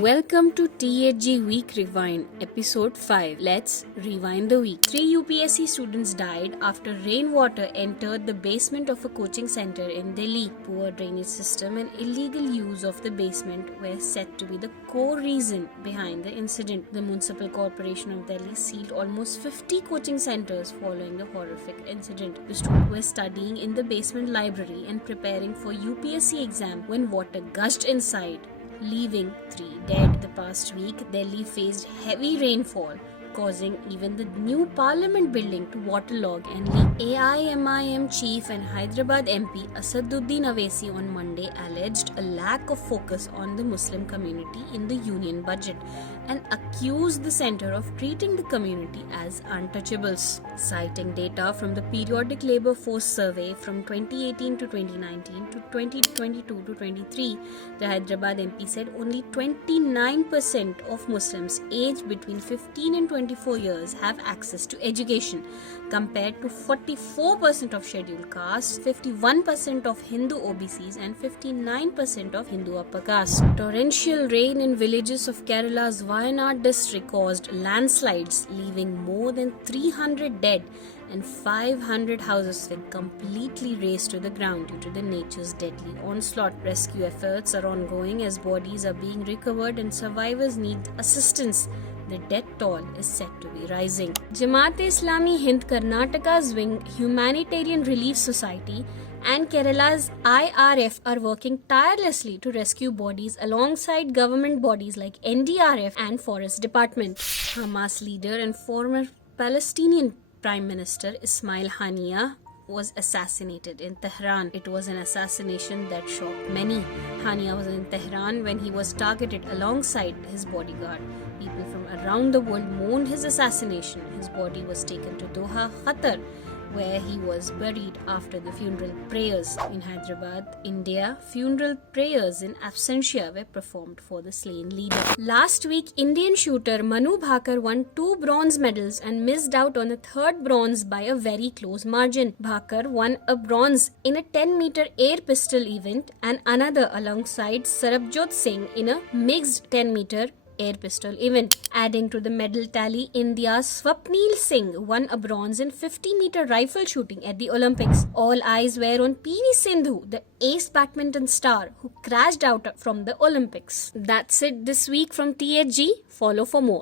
Welcome to THG Week Rewind, Episode 5. Let's rewind the week. 3 UPSC students died after rainwater entered the basement of a coaching center in Delhi. Poor drainage system and illegal use of the basement were said to be the core reason behind the incident. The Municipal Corporation of Delhi sealed almost 50 coaching centers following the horrific incident. The students were studying in the basement library and preparing for UPSC exam when water gushed inside, leaving 3 dead. The past week, Delhi faced heavy rainfall, causing even the new parliament building to waterlog and leak. AIMIM chief and Hyderabad MP Asaduddin Owaisi on Monday alleged a lack of focus on the Muslim community in the union budget and accused the centre of treating the community as untouchables. Citing data from the Periodic Labour Force Survey from 2018 to 2019 to 2022 to 23, the Hyderabad MP said only 29% of Muslims aged between 15 and 24 years have access to education, compared to 44% of scheduled castes, 51% of Hindu OBCs and 59% of Hindu upper caste. Torrential rain in villages of Kerala's Wayanad district caused landslides, leaving more than 300 dead and 500 houses were completely razed to the ground due to the nature's deadly onslaught. Rescue efforts are ongoing as bodies are being recovered and survivors need assistance. The death toll is said to be rising. Jamaat-e-Islami Hind Karnataka's wing Humanitarian Relief Society and Kerala's IRF are working tirelessly to rescue bodies alongside government bodies like NDRF and Forest Department. Hamas leader and former Palestinian Prime Minister Ismail Haniyeh was assassinated in Tehran. It was an assassination that shocked many. Haniyeh was in Tehran when he was targeted alongside his bodyguard. People from around the world mourned his assassination. His body was taken to Doha, Qatar, where he was buried after the funeral prayers. In Hyderabad, India, funeral prayers in absentia were performed for the slain leader. Last week, Indian shooter Manu Bhakar won 2 bronze medals and missed out on a 3rd bronze by a very close margin. Bhakar won a bronze in a 10-meter air pistol event and another alongside Sarabjot Singh in a mixed 10-meter air pistol event. Adding to the medal tally, India's Swapnil Singh won a bronze in 50-meter rifle shooting at the Olympics. All eyes were on PV Sindhu, the ace badminton star who crashed out from the Olympics. That's it this week from THG. Follow for more.